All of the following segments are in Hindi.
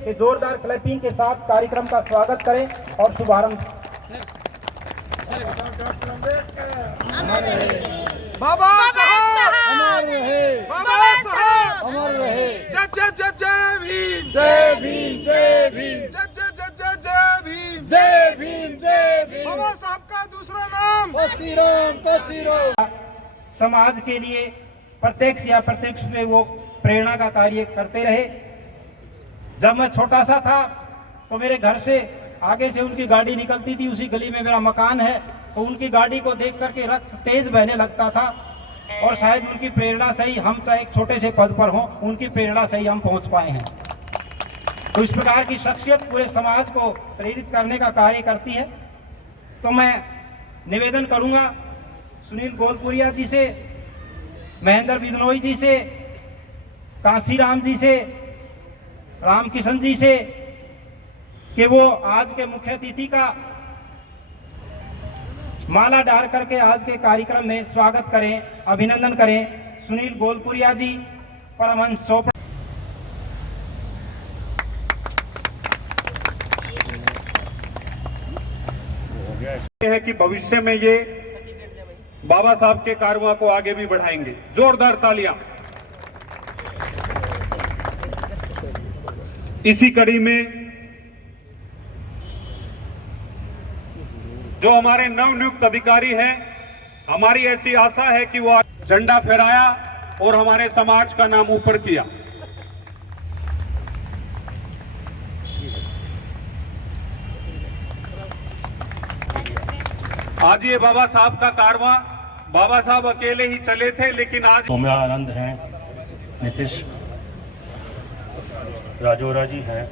कि जोरदार क्लैपिंग के साथ कार्यक्रम का स्वागत करें और शुभारंभ। बाबा साहब अमर रहे, बाबा साहब अमर रहे। जय जय जय जय भीम, जय भीम, जय भीम, जय जय जय जय जय भीम, जय भीम, जय भीम। बाबा साहब का दूसरा नाम काशीराम, काशीराम। समाज के लिए प्रत्यक्ष या प्रत्यक्ष में वो प्रेरणा का कार्य करते रहे। जब मैं छोटा सा था तो मेरे घर से आगे से उनकी गाड़ी निकलती थी, उसी गली में मेरा मकान है, तो उनकी गाड़ी को देख करके रक्त तेज बहने लगता था और शायद उनकी प्रेरणा से ही हम चाहे एक छोटे से पद पर हों, उनकी प्रेरणा से ही हम पहुंच पाए हैं। तो इस प्रकार की शख्सियत पूरे समाज को प्रेरित करने का कार्य करती है। तो मैं निवेदन करूंगा सुनील गोलपुरिया जी से, महेंद्र बिदनोई जी से, काशीराम जी से, रामकिशन जी से कि वो आज के मुख्य अतिथि का माला डाल करके आज के कार्यक्रम में स्वागत करें, अभिनंदन करें। सुनील गोलपुरिया जी, परमहंस चोपड़ा। है कि भविष्य में ये बाबा साहब के कारवां को आगे भी बढ़ाएंगे। जोरदार तालियां। इसी कड़ी में जो हमारे नवनियुक्त अधिकारी हैं, हमारी ऐसी आशा है कि वो झंडा फहराया और हमारे समाज का नाम ऊपर किया। आज ये बाबा साहब का कारवां, बाबा साहब अकेले ही चले थे, लेकिन आज सौम्या आनंद हैं, नीतीश राजौरा जी हैं,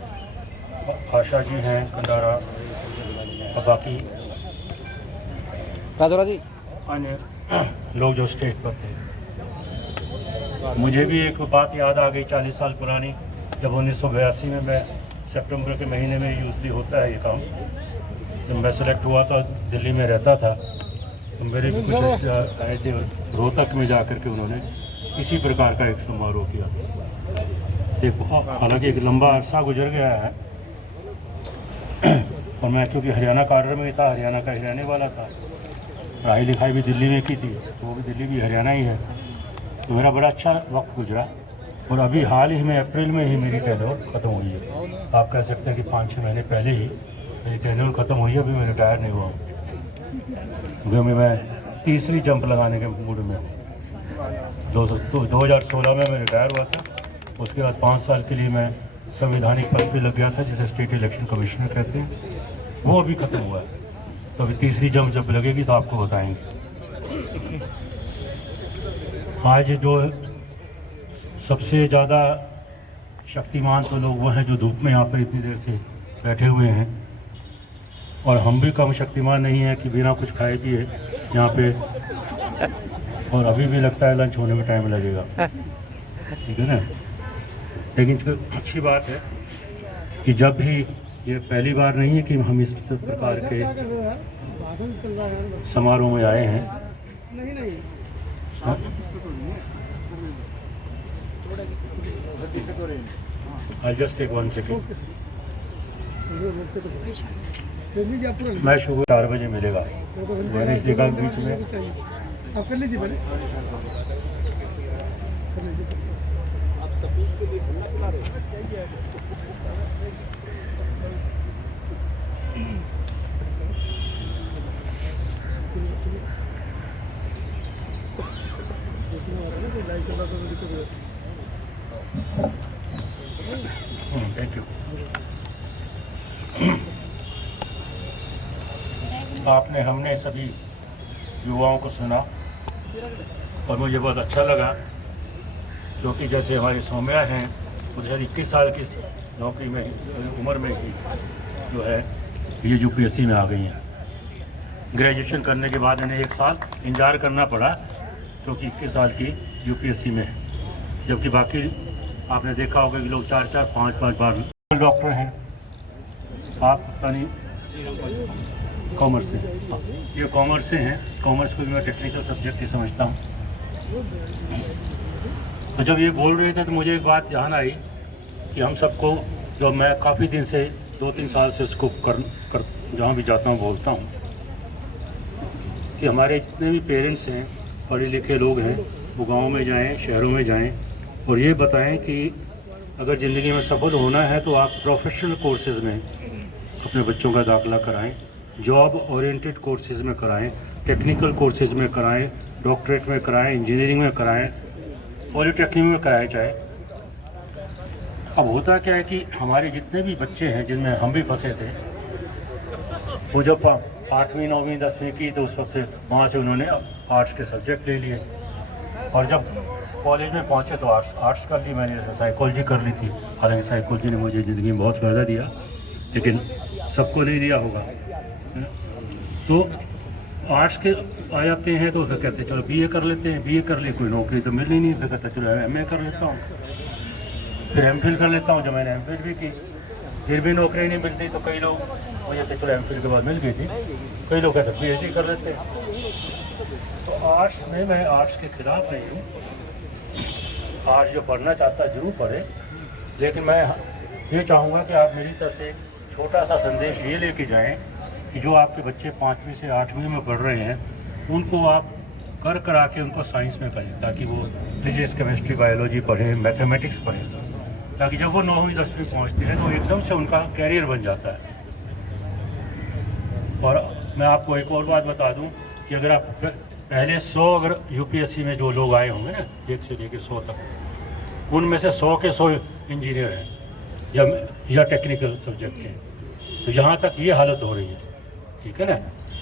आशा जी हैं, कंडारा और बाकी राजौरा जी अन्य लोग जो स्टेज पर थे। मुझे भी एक बात याद आ गई 40 साल पुरानी, जब 1982 में मैं सितंबर के महीने में यूजली होता है ये काम, जब मैं सेलेक्ट हुआ था, दिल्ली में रहता था, तो मेरे भी कुछ आए थे रोहतक में जा कर के उन्होंने इसी प्रकार का एक समारोह किया। देखो हालांकि एक लंबा अरसा गुजर गया है और मैं क्योंकि हरियाणा कॉर्डर में था, हरियाणा का ही रहने वाला था, पढ़ाई लिखाई भी दिल्ली में की थी, तो वो भी दिल्ली भी हरियाणा ही है, तो मेरा बड़ा अच्छा वक्त गुजरा। और अभी हाल ही में अप्रैल में ही मेरी टेन्योर ख़त्म हुई है। आप कह सकते हैं कि 5-6 महीने पहले ही मेरी टेन्योर ख़त्म हुई है। अभी मैं रिटायर नहीं हुआ हूँ, क्योंकि मैं तीसरी जंप लगाने के मूड में हूँ। 2016 में मैं रिटायर हुआ था, उसके बाद 5 साल के लिए मैं संवैधानिक पद पे लग गया था, जिसे स्टेट इलेक्शन कमिश्नर कहते हैं, वो अभी ख़त्म हुआ है। तो अभी तीसरी जंप जब लगेगी तो आपको बताएंगे। आज जो सबसे ज़्यादा शक्तिमान तो लोग वो हैं जो धूप में यहाँ पर इतनी देर से बैठे हुए हैं, और हम भी कम शक्तिमान नहीं है कि बिना कुछ खाए पिए यहाँ पे, और अभी भी लगता है लंच होने में टाइम लगेगा, ठीक है ना। लेकिन अच्छी बात है कि जब भी, ये पहली बार नहीं है कि हम इस प्रकार के समारोह में आए हैं। I'll just take 1 second. मैं सुबह 4 बजे मिलेगा, मैंने इस जगह बीच में आप कर लीजिए पहले। आप सफीज के लिए ठंडा पिला रहे हैं। Thank you. आपने, हमने सभी युवाओं को सुना और मुझे बहुत अच्छा लगा, क्योंकि जैसे हमारी सौम्या हैं, मुझे 21 साल की नौकरी में उम्र में ही जो है ये यूपीएससी में आ गई हैं। ग्रेजुएशन करने के बाद इन्हें 1 साल इंतजार करना पड़ा, क्योंकि 21 साल की यूपीएससी में, जबकि बाकी आपने देखा होगा कि लोग 4-4, 5-5 बार डॉक्टर हैं। आप पता नहीं कॉमर्स से, ये कॉमर्स से हैं, कॉमर्स को भी मैं टेक्निकल सब्जेक्ट ही समझता हूँ। तो जब ये बोल रहे थे तो मुझे एक बात ध्यान आई कि हम सबको जो मैं काफ़ी दिन से 2-3 साल से उसको कर जहाँ भी जाता हूँ बोलता हूँ कि हमारे जितने भी पेरेंट्स हैं, पढ़े लिखे लोग हैं, वो गाँव में जाएं, शहरों में जाएं और ये बताएं कि अगर ज़िंदगी में सफल होना है तो आप प्रोफेशनल कोर्सेज़ में अपने बच्चों का दाखिला कराएं, जॉब ओरिएंटेड कोर्सेज़ में कराएं, टेक्निकल कोर्सेज़ में कराएं, डॉक्टरेट में कराएं, इंजीनियरिंग में कराएं, पॉलिटेक्निक में कराएं चाहे। अब होता क्या है कि हमारे जितने भी बच्चे हैं जिनमें हम भी फंसे थे, वो जब 8वीं 9वीं 10वीं की तो उस वक्त से वहाँ से उन्होंने आर्ट्स के सब्जेक्ट ले लिए और जब कॉलेज में पहुँचे तो आर्ट्स कर ली मैंने, जैसे साइकोलॉजी कर ली थी। हालांकि साइकोलॉजी ने मुझे ज़िंदगी में बहुत फ़ायदा दिया, लेकिन सबको नहीं दिया होगा। तो आर्ट्स के आ जाते हैं तो फिर कहते चलो बीए कर लेते हैं, बीए कर ले, कोई नौकरी तो मिल ही नहीं, फिर कहते चलो एमए कर लेता हूँ, फिर एमफिल कर लेता हूँ। जब मैंने एमफिल भी की फिर भी नौकरी नहीं मिलती तो कई लोग मुझे तो चलो एमफिल के बाद मिल गई थी, कई लोग कहते पीएचडी कर लेते हैं। तो आर्ट्स में मैं आर्ट्स के खिलाफ नहीं हूँ, आर्ट्स जो पढ़ना चाहता है जरूर पढ़े, लेकिन मैं ये चाहूँगा कि आप मेरी तरफ से एक छोटा सा संदेश ये लेके जाएं कि जो आपके बच्चे 5वीं से 8वीं में पढ़ रहे हैं उनको आप करा के उनको साइंस में करें, ताकि वो फिजिक्स केमिस्ट्री बायोलॉजी पढ़ें, मैथमेटिक्स पढ़ें, ताकि जब वो 9वीं 10वीं पहुँचते हैं तो एकदम से उनका कैरियर बन जाता है। और मैं आपको एक और बात बता दूं कि अगर आप पहले 100 अगर यूपीएससी में जो लोग आए होंगे ना 1 से लेकर 100 तक, उनमें से 100 के 100 इंजीनियर हैं या टेक्निकल सब्जेक्ट के। तो यहाँ तक ये हालत हो रही है, ठीक है ना।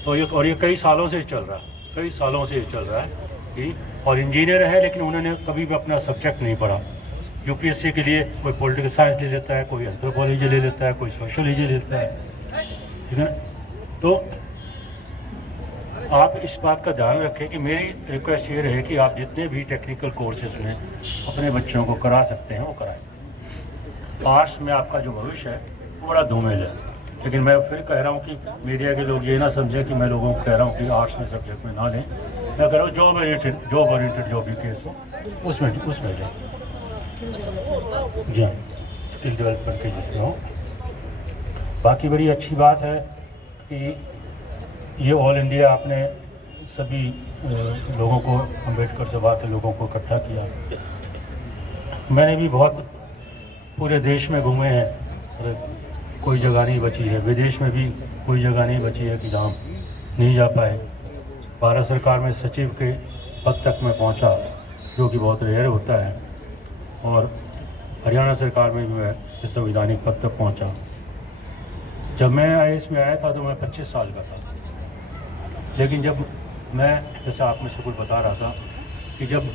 तो ये कई सालों से चल रहा है, कई सालों से चल रहा है कि और इंजीनियर है लेकिन उन्होंने कभी भी अपना सब्जेक्ट नहीं पढ़ा। यूपीएससी के लिए कोई पॉलिटिकल साइंस ले लेता है, कोई एंथ्रोपोलॉजी ले लेता है, कोई सोशोलॉजी ले लेता है, ठीक है। तो आप इस बात का ध्यान रखें कि मेरी रिक्वेस्ट ये रहे कि आप जितने भी टेक्निकल कोर्सेज में अपने बच्चों को करा सकते हैं वो कराएं। आर्ट्स में आपका जो भविष्य है वो बड़ा धूमिल है, लेकिन मैं फिर कह रहा हूँ कि मीडिया के लोग ये ना समझें कि मैं लोगों को कह रहा हूँ कि आर्ट्स में सब्जेक्ट में ना लें। मैं कह रहा हूँ जॉब ओरिएंटेड जो भी केस हो उसमें जाए। जी हाँ, स्किल डेवलपमेंट के जिसमें हो। बाकी बड़ी अच्छी बात है कि ये ऑल इंडिया आपने सभी लोगों को, अम्बेडकर सभा के लोगों को इकट्ठा किया। मैंने भी बहुत पूरे देश में घूमे हैं, कोई जगह नहीं बची है, विदेश में भी कोई जगह नहीं बची है कि जहाँ नहीं जा पाए। भारत सरकार में सचिव के पद तक मैं पहुँचा, जो कि बहुत रेयर होता है, और हरियाणा सरकार में भी मैं संवैधानिक पद तक पहुँचा। जब मैं आईएएस में आया था तो मैं 25 साल का था, लेकिन जब मैं, जैसे आप में से कोई बता रहा था कि जब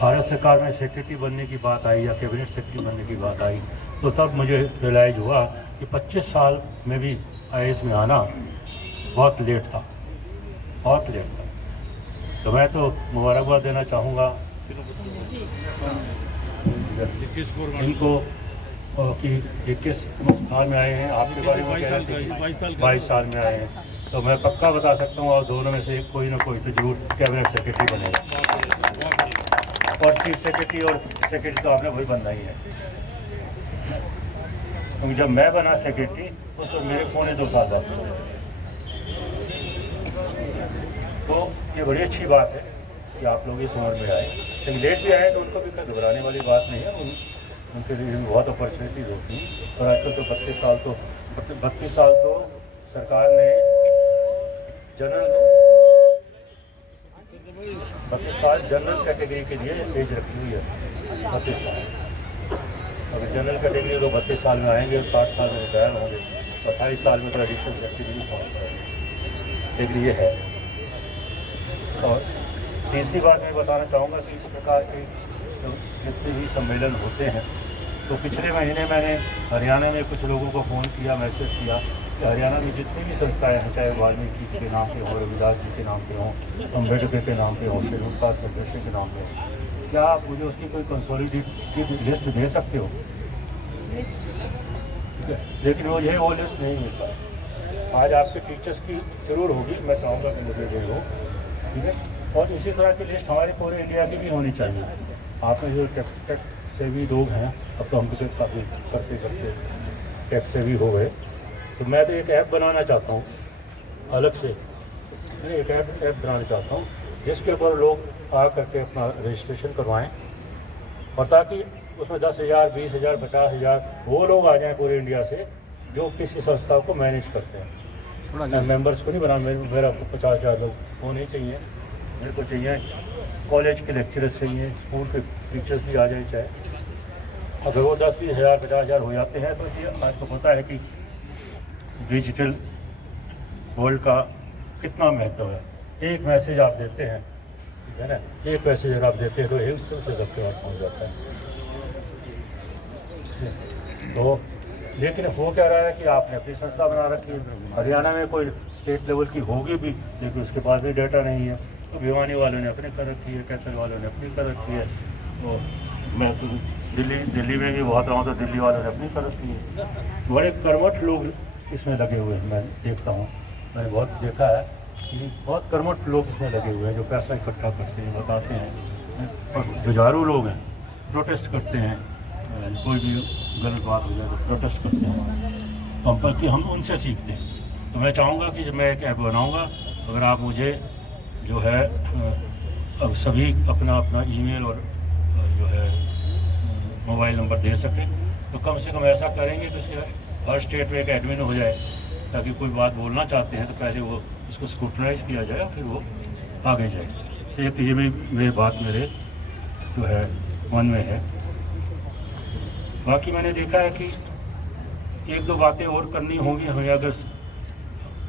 भारत सरकार में सेक्रेटरी बनने की बात आई या कैबिनेट सेक्रेटरी बनने की बात आई तो तब मुझे रियलाइज़ हुआ कि 25 साल में भी आईएएस में आना बहुत लेट था, बहुत लेट था। तो मैं तो मुबारकबाद देना चाहूँगा इनको कि 21 साल में आए हैं, आपके बारे में 22 साल में आए हैं, तो मैं पक्का बता सकता हूँ और दोनों में से कोई ना कोई तो जरूर कैबिनेट सेक्रेटरी बनेगा, और चीफ सेक्रेटरी और सेक्रेटरी तो आपने वही बनना ही है। क्योंकि जब मैं बना सेक्रेटरी उस वक्त मेरे पौने 2 साल बाद, तो ये बड़ी अच्छी बात है कि आप लोग इस उम्र में आए। लेकिन लेट भी आए तो उनको भी कोई घबराने वाली बात नहीं है, उनके लिए बहुत अपॉर्चुनिटीज़ होती हैं। और आजकल तो 32 साल तो सरकार ने जनरल 32 साल जनरल कैटेगरी के लिए एज रखी हुई है। 32 साल अगर जनरल कैटेगरी तो 32 साल में आएंगे और 60 साल में रिटायर होंगे, 28 साल में तो एडिशनल सेक्रेटरी पहुँच जाएंगे। लेकिन ये है। और तीसरी बात मैं बताना चाहूँगा कि इस प्रकार के जितने भी सम्मेलन होते हैं, तो पिछले महीने मैंने हरियाणा में कुछ लोगों को फ़ोन किया, मैसेज किया कि हरियाणा में जितनी भी संस्थाएं हैं, चाहे वाल्मीकि जी के नाम पे हो, रविदास जी के नाम पे हो, अम्बेडकर के नाम पे हो, शेरमुखताज फेडरेशन के नाम पे हो, क्या आप मुझे उसकी कोई कंसोलिडेटेड लिस्ट दे सकते हो? ठीक है, लेकिन वो लिस्ट नहीं मिल पाई। आज आपके टीचर्स की जरूर होगी, मैं चाहूँगा कि मुझे दे दो, ठीक है। और इसी तरह की लिस्ट हमारे पूरे इंडिया की भी होनी चाहिए। आपने जो टेक से भी लोग हैं, अब तो हम काफ़ी करते टैक्स से भी हो गए। तो मैं तो एक ऐप बनाना चाहता हूँ अलग से, मैं एक ऐप बनाना चाहता हूँ जिसके ऊपर लोग आ करके अपना रजिस्ट्रेशन करवाएं, और ताकि उसमें 10,000, 20,000, 50,000 वो लोग आ जाएं पूरे इंडिया से जो किसी संस्था को मैनेज करते हैं। मेंबर्स को नहीं बना, मेरा 50,000 लोग होने चाहिए। मेरे को चाहिए कॉलेज के लेक्चरर्स चाहिए, स्कूल के टीचर्स भी आ जाए चाहे। अगर वो 10-20,000, 50,000 हो जाते हैं तो ये आपको पता है कि डिजिटल वर्ल्ड का कितना महत्व है। एक मैसेज आप देते हैं, ठीक है ना, एक मैसेज अगर आप देते हैं तो एकदम से सबके पास पहुँच जाता है। तो लेकिन हो क्या रहा है कि आपने अपनी संस्था बना रखी है, हरियाणा में कोई स्टेट लेवल की होगी भी लेकिन उसके पास भी डाटा नहीं है। तो भिवानी वालों ने अपनी कर रखी है, कैथल वालों ने अपनी कर रखी है। तो मैं तो दिल्ली में भी बहुत रहा हूँ तो दिल्ली वालों ने अपनी कर रखी है। बड़े कर्मठ लोग इसमें लगे हुए हैं, मैं देखता हूँ, मैंने बहुत देखा है कि बहुत कर्मठ लोग इसमें लगे हुए हैं जो पैसा इकट्ठा करते हैं, बताते हैं, और जुझारू लोग हैं, प्रोटेस्ट करते हैं, कोई भी गलत बात हो जाए तो प्रोटेस्ट करते हैं। तो हम उनसे सीखते हैं। तो मैं चाहूँगा कि जब मैं एक ऐप बनाऊँगा, अगर आप मुझे जो है अब सभी अपना ईमेल और जो है मोबाइल नंबर दे सकें, तो कम से कम ऐसा करेंगे कि उसके हर स्टेट में एक एडमिन हो जाए, ताकि कोई बात बोलना चाहते हैं तो पहले वो उसको स्क्रूटनाइज किया जाए, फिर वो आगे जाए। एक ये भी मेरी बात मेरे जो है मन में है। बाकी मैंने देखा है कि एक दो बातें और करनी होंगी हमें, अगर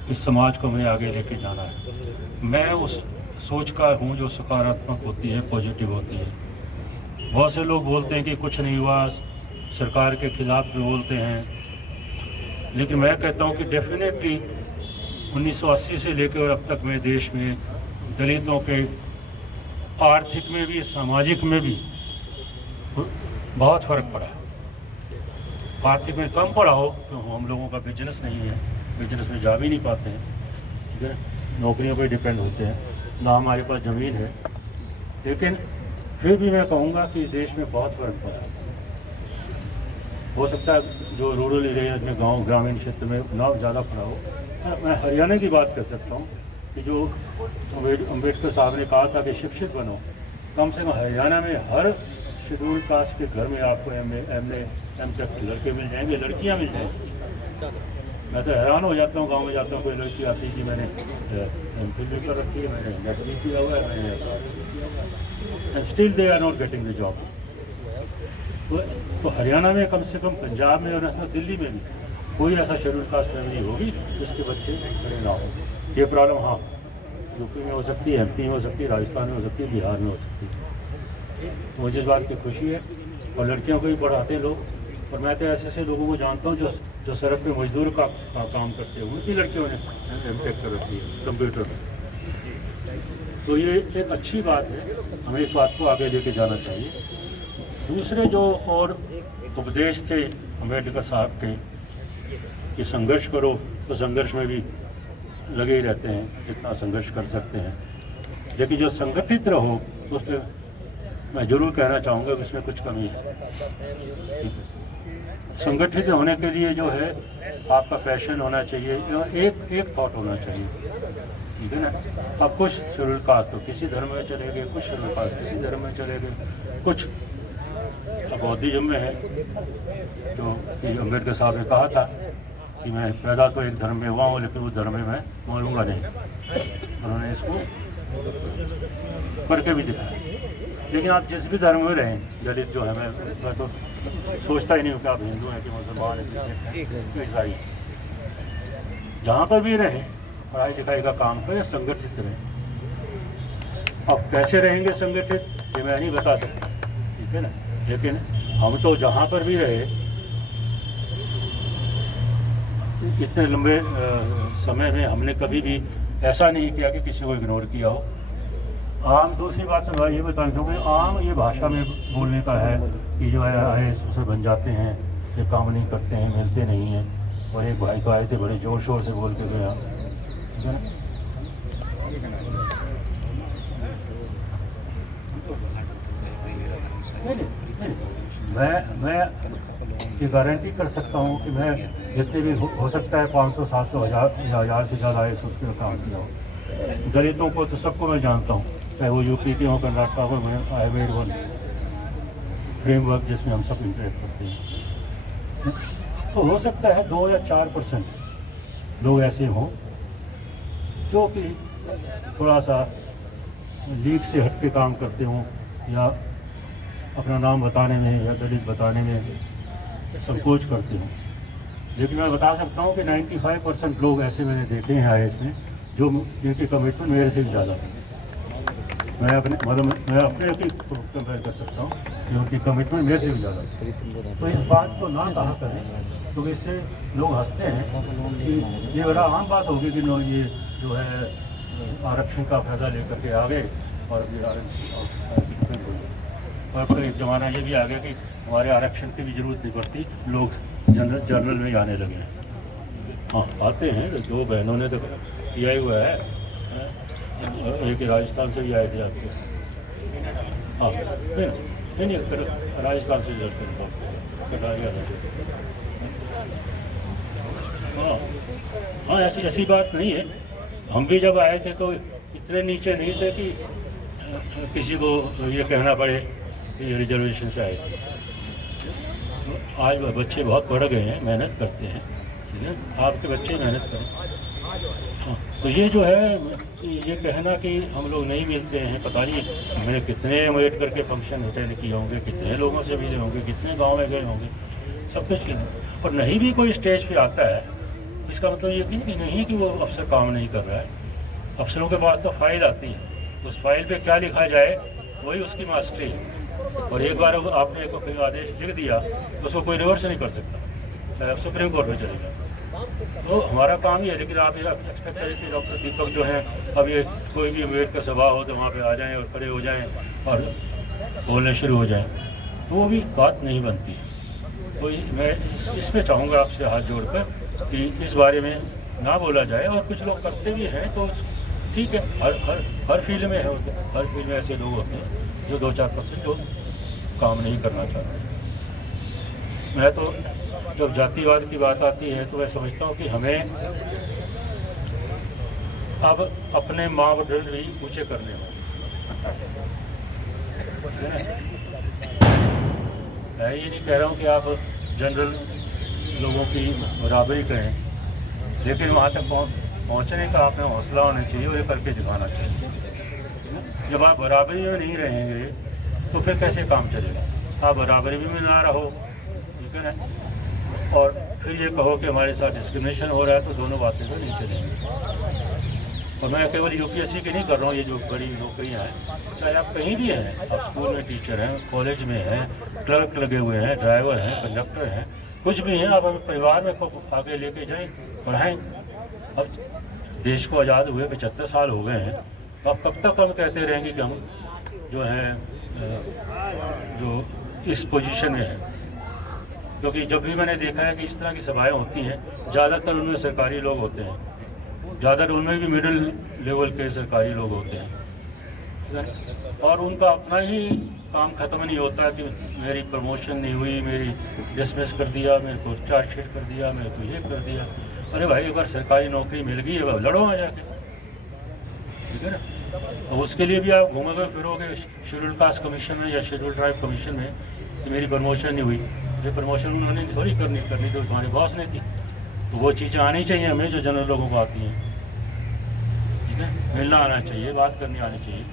इस समाज को हमें आगे लेके जाना है। मैं उस सोच का हूँ जो सकारात्मक होती है, पॉजिटिव होती है। बहुत से लोग बोलते हैं कि कुछ नहीं हुआ, सरकार के खिलाफ भी बोलते हैं, लेकिन मैं कहता हूँ कि डेफिनेटली 1980 से लेकर और अब तक में देश में दलितों के आर्थिक में भी, सामाजिक में भी बहुत फ़र्क पड़ा है। आर्थिक में कम पड़ा हो तो हम लोगों का बिजनेस नहीं है, बिजनेस में जा भी नहीं पाते हैं, ठीक है, नौकरियों पर डिपेंड होते हैं, ना हमारे पास ज़मीन है। लेकिन फिर भी मैं कहूँगा कि देश में बहुत फ़र्क पड़ा है। हो सकता है जो रूरल एरियाज में, गांव ग्रामीण क्षेत्र में ना ज़्यादा पड़ा हो। मैं हरियाणा की बात कर सकता हूँ कि जो अम्बेडकर साहब ने कहा था कि शिक्षित बनो, कम से कम हरियाणा में हर शेड्यूल कास्ट के घर में आपको MA M.Tech के लड़के मिल जाएंगे, लड़कियाँ मिल जाएंगी। मैं तो हैरान हो जाता हूँ, गांव में जाता हूँ, कोई लड़की आती है कि मैंने MPhil भी कर रखी है, मैंने नेट भी किया हुआ है, मैंने ऐसा किया हुआ है, and still they are not getting the job. तो हरियाणा में कम से कम, पंजाब में और दिल्ली में भी कोई ऐसा शेड्यूल कास्ट फैमिली होगी जिसके बच्चे खड़े ना हो। ये प्रॉब्लम हाँ यूपी में हो सकती है, MP में हो सकती है, राजस्थान में हो सकती है, बिहार में हो सकती है। तो मुझे इस बात की खुशी है। और लड़कियों को भी पढ़ाते हैं लोग, और मैं तो ऐसे ऐसे लोगों को जानता हूँ जो सड़क पे मजदूर का काम करते हैं, उनकी लड़कियों ने M.Tech कर रखी है कंप्यूटर में। तो ये एक अच्छी बात है, हमें इस बात को आगे लेके जाना चाहिए। दूसरे जो और उपदेश थे अम्बेडकर साहब के कि संघर्ष करो, तो संघर्ष में भी लगे ही रहते हैं, जितना संघर्ष कर सकते हैं। लेकिन जो संगठित रहो, उस पर मैं ज़रूर कहना चाहूँगा कि उसमें कुछ कमी है। संगठित होने के लिए जो है आपका पैशन होना चाहिए, एक थॉट होना चाहिए, ठीक है ना। अब कुछ शेड्यूल कास्ट तो किसी धर्म में चले गए, कुछ शेड्यूल कास्ट किसी धर्म में चले गए, कुछ बौद्धिज्म में है। जो अम्बेडकर साहब ने कहा था कि मैं पैदा तो एक धर्म में हुआ हूँ, लेकिन उस धर्म में मैं मानूंगा नहीं। उन्होंने इसको करके भी दिखाया। लेकिन आप जिस भी धर्म में रहें, दलित जो है, मैं तो सोचता ही नहीं हूँ कि आप हिंदू हैं कि मुसलमान हैं, ईसाई, जहाँ पर भी रहें पढ़ाई लिखाई का काम करें, संगठित रहें। अब कैसे रहेंगे संगठित ये मैं नहीं बता सकता, ठीक है ना। लेकिन हम तो जहाँ पर भी रहे, इतने लंबे समय में हमने कभी भी ऐसा नहीं किया कि किसी को इग्नोर किया हो। आम दूसरी बात मैं ये बताना चाहूँगा, आम ये भाषा में बोलने का है कि जो है उससे बन जाते हैं, ये काम नहीं करते हैं, मिलते नहीं हैं। और एक भाई को आए थे बड़े ज़ोर शोर से बोल के गया, ठीक है ना। मैं ये गारंटी कर सकता हूँ कि मैं जितने भी हो सकता है 500, 700, 1000 से ज़्यादा IAS उसके काम किया हूँ। दलितों को तो सबको मैं जानता हूँ, चाहे वो यूपी के हों, कर्नाटका हो, मैं आई मेड वन फ्रेमवर्क जिसमें हम सब इंटरेक्ट करते हैं। तो हो सकता है 2 या 4% लोग ऐसे हों जो कि थोड़ा सा लीग से हट के काम करते हों या अपना नाम बताने में या दलित बताने में संकोच करते हों। लेकिन मैं बता सकता हूँ कि 95% लोग ऐसे मैंने देखे हैं IAS में जो जिनकी कमिटमेंट मेरे से भी ज़्यादा है। मैं अपने की कंपेयर कर सकता हूँ कि उनकी कमिटमेंट मेरे से भी ज़्यादा है। तो इस बात को ना कहा करें, क्योंकि इससे लोग हंसते हैं कि ये बड़ा आम बात होगी कि लोग ये जो है आरक्षण का फायदा लेकर के आ गए और अभी और एक ज़माना ये भी आ गया कि हमारे आरक्षण की भी जरूरत नहीं पड़ती, लोग जनरल में ही आने लगे हैं। हाँ, आते हैं, 2 बहनों ने तो किया ही हुआ है, एक राजस्थान से भी आए थे आपके। हाँ, नहीं राजस्थान से कटारिया था। हाँ हाँ, ऐसी बात नहीं है। हम भी जब आए थे तो इतने नीचे नहीं थे कि किसी को ये कहना पड़े कि रिजर्वेशन से आए थे। आज बच्चे बहुत बढ़ गए हैं, मेहनत करते हैं, ठीक है, आपके बच्चे मेहनत करें। हाँ, तो ये जो है ये कहना कि हम लोग नहीं मिलते हैं, पता नहीं मैंने कितने वेट करके फंक्शन अटेंड किए होंगे, कितने लोगों से मिले होंगे, कितने गांव में गए होंगे, सब कुछ किया। और नहीं भी कोई स्टेज पे आता है, इसका मतलब ये नहीं कि वो अफसर काम नहीं कर रहा है। अफसरों के पास तो फाइल आती है, उस फाइल पे क्या लिखा जाए वही उसकी मास्टरी है। और एक बार आपने कोई आदेश लिख दिया तो उसको कोई रिवर्स नहीं कर सकता, चाहे आप सुप्रीम कोर्ट में चले जाए। तो हमारा काम ही है। लेकिन आप एक्सपेक्ट करें कि डॉक्टर दीपक जो है अब ये कोई भी अम्बेडकर सभा हो तो वहाँ पे आ जाएं और खड़े हो जाएं और बोलने शुरू हो जाएं, तो वो भी बात नहीं बनती है। तो मैं इसमें चाहूँगा आपसे हाथ जोड़कर कि इस बारे में ना बोला जाए। और कुछ लोग करते भी हैं तो ठीक है, हर फील्ड में है, हर फील्ड में ऐसे लोग होते हैं जो 2-4% जो काम नहीं करना चाहते। मैं तो जब जातिवाद की बात आती है तो मैं समझता हूँ कि हमें अब अपने मापदंड भी ऊँचे करने हों। मैं ये नहीं कह रहा हूँ कि आप जनरल लोगों की बराबरी करें, लेकिन वहाँ तक पहुँचने का आपने हौसला होना चाहिए और ये करके दिखाना चाहिए। जब आप बराबरी में नहीं रहेंगे तो फिर कैसे काम चलेगा। आप बराबरी में ना रहो, ठीक है ना, और फिर ये कहो कि हमारे साथ डिस्क्रिमिनेशन हो रहा है, तो दोनों बातें तो नहीं चलेंगी। और मैं केवल UPSC की नहीं कर रहा हूँ, ये जो बड़ी नौकरियाँ हैं, चाहे आप कहीं भी हैं, आप स्कूल में टीचर हैं, कॉलेज में हैं, क्लर्क लगे हुए हैं, ड्राइवर हैं, कंडक्टर हैं, कुछ भी हैं, आप अपने परिवार में आगे लेके जाएं, पढ़ाएं। अब देश को आज़ाद हुए 75 साल हो गए हैं, तो अब कब तक हम कहते रहेंगे कि हम जो हैं जो इस पोजीशन में हैं। क्योंकि जब भी मैंने देखा है कि इस तरह की सभाएं होती हैं, ज़्यादातर उनमें सरकारी लोग होते हैं, ज़्यादातर उनमें भी मिडिल लेवल के सरकारी लोग होते हैं, और उनका अपना ही काम ख़त्म नहीं होता कि मेरी प्रमोशन नहीं हुई, मेरी डिसमिस कर दिया, मेरे को चार्जशीट कर दिया, मेरे को ये कर दिया। अरे भाई, एक बार सरकारी नौकरी मिल गई है, लड़ो आ जाके, ठीक है ना। तो उसके लिए भी आप घूमोगे फिरोगे शेड्यूल कास्ट कमीशन में या शेड्यूल ट्राइब कमीशन में कि मेरी प्रमोशन नहीं हुई। ये प्रमोशन उन्होंने थोड़ी करनी तो हमारे बॉस ने थी। तो वो चीज़ें आनी चाहिए हमें जो जनरल लोगों को आती हैं, ठीक है, मिलना आना चाहिए, बात करनी आनी चाहिए,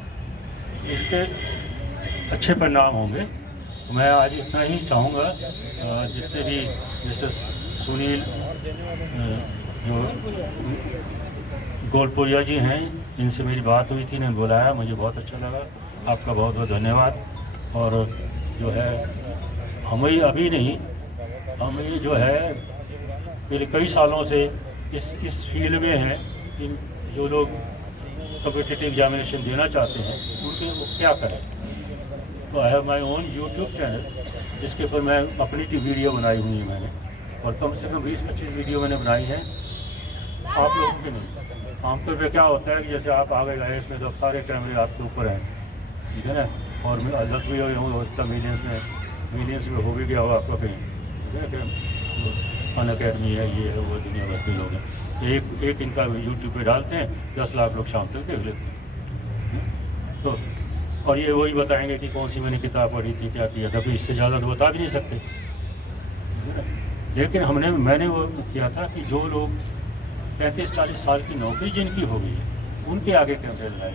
इसके अच्छे परिणाम होंगे। तो मैं आज इतना ही चाहूँगा, जितने भी मिस्टर सुनील जो गोलपुरिया जी हैं, इनसे मेरी बात हुई थी, इन्होंने बुलाया, मुझे बहुत अच्छा लगा। आपका बहुत बहुत धन्यवाद। और जो है हम ही अभी नहीं, हम ही जो है पिछले कई सालों से इस फील्ड में हैं। जो लोग कॉम्पिटिटिव एग्जामिनेशन देना चाहते हैं उनके वो क्या करें। तो I have my own YouTube channel, जिसके ऊपर मैं अपनी वीडियो बनाई हुई है मैंने, और कम से कम 20-25 वीडियो मैंने बनाई है आप लोगों के लिए। आमतौर पर क्या होता है कि जैसे आप आ गए इसमें तो सारे कैमरे आपके ऊपर हैं, ठीक है ना, और अलग भी हो सकता मिलियंस में हो भी गया हो आपका कहीं, अन अकेडमी है, ये है, वो दुनिया भर के लोग हैं। एक इनका यूट्यूब पे डालते हैं, 10 लाख लोग शाम तक देख लेते हैं। तो और ये वही बताएंगे कि कौन सी मैंने किताब पढ़ी थी, क्या किया था, तो इससे ज़्यादा तो बता भी नहीं सकते। लेकिन मैंने वो किया था कि जो लोग 35-40 साल की नौकरी जिनकी हो गई है, उनके आगे कैमरे लगाए।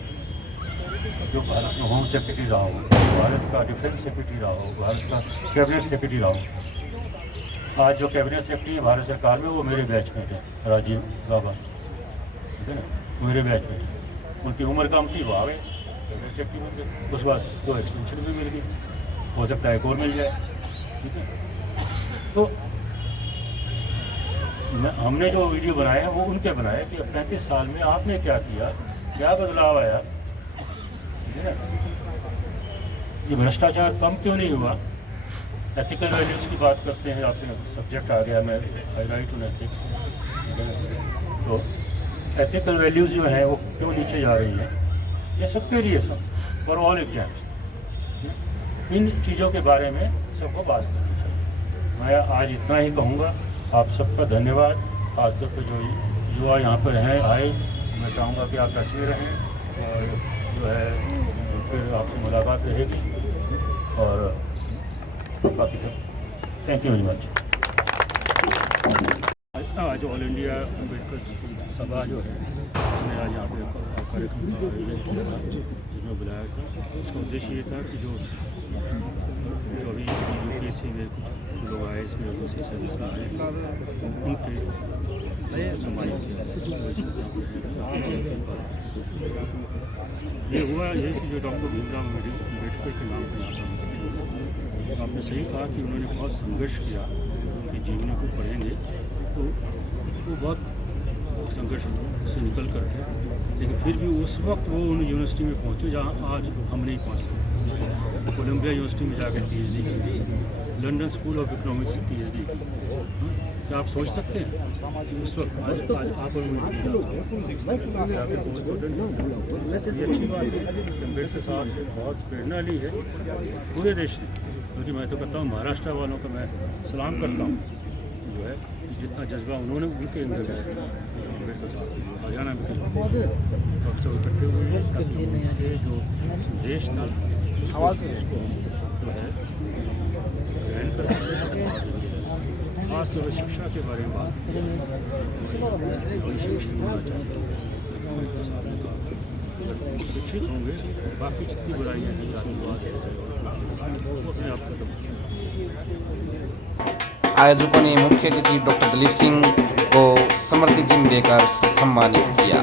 जो भारत में होम सेक्रेटरी रहा हो, भारत का डिफेंस सेक्रेटरी रहा हो, भारत का कैबिनेट सेक्रेटरी रहा हो। आज जो कैबिनेट सेक्रेटरी है भारत सरकार में, वो मेरे बैचमेट है, राजीव गाबा, ठीक है ना, मेरे बैचमेट है। उनकी उम्र कम थी, वो आ गए कैबिनेट सेक्रेटरी बन गए। उसके बाद तो एक्सटेंशन भी मिल गई, हो सकता है एक और मिल जाए, ठीक है। तो हमने जो वीडियो बनाया है वो उनके बनाया कि 35 साल में आपने क्या किया, क्या बदलाव आया, ठीक है ना। ये भ्रष्टाचार कम क्यों नहीं हुआ। एथिकल वैल्यूज़ की बात करते हैं, आपके सब्जेक्ट आ गया, मैं हाईलाइट टू एथिक्स, ठीक है ना। तो एथिकल वैल्यूज़ जो है वो क्यों नीचे जा रही हैं, ये सबके लिए सब फॉर ऑल एग्जाम्स, इन चीज़ों के बारे में सबको बात करनी चाहिए। मैं आज इतना ही कहूँगा। आप सबका धन्यवाद। खासतौर पर जो युवा यहाँ पर हैं आए, मैं चाहूँगा कि आप टच में रहें और जो है फिर आपसे मुलाकात रहेगी और बाकी सब। Thank you very much. आज ऑल इंडिया अम्बेडकर सभा जो है उसने आज यहाँ पे कार्यक्रम का आयोजन किया था, जिसमें बुलाया था। उसका उद्देश्य ये था कि जो अभी UPSC में कुछ लोग आए, इसमें दूसरी सर्विस में आए, उनके सम्मानित किया। ये हुआ ये कि जो डॉक्टर भीमराव अम्बेडकर के नाम पर आपने सही कहा कि उन्होंने बहुत संघर्ष किया। उनकी जीवनी को पढ़ेंगे तो वो बहुत संघर्ष से निकल करके, लेकिन फिर भी उस वक्त वो उन यूनिवर्सिटी में पहुँचे जहाँ आज हम नहीं पहुँच सकते। कोलंबिया यूनिवर्सिटी में जाकर PhD की, लंदन स्कूल ऑफ इकोनॉमिक्स से PhD की। क्या आप सोच सकते हैं उस वक्त आज आप और मैं अच्छी बात है। अम्बेडकर साहब से बहुत प्रेरणा ली है पूरे देश ने, क्योंकि मैं तो कहता हूँ महाराष्ट्र वालों का मैं सलाम करता हूँ जो है जितना जज्बा उन्होंने उनके अंदर है। अम्बेडकर साहब हरियाणा में सब इकट्ठे हुए हैं ताकि उनके जो संदेश था उसको जो है ग्रहण कर सकते हैं। खास तौर पर शिक्षा के बारे में बात शिक्षित होना चाहिए। शिक्षित होंगे बाकी जितनी बुराइयाँ हैं जातिवाद है वो अपने आप खत्म हो जाएंगी। आयोजकों ने मुख्य अतिथि डॉक्टर दलीप सिंह को स्मृति चिन्ह देकर सम्मानित किया।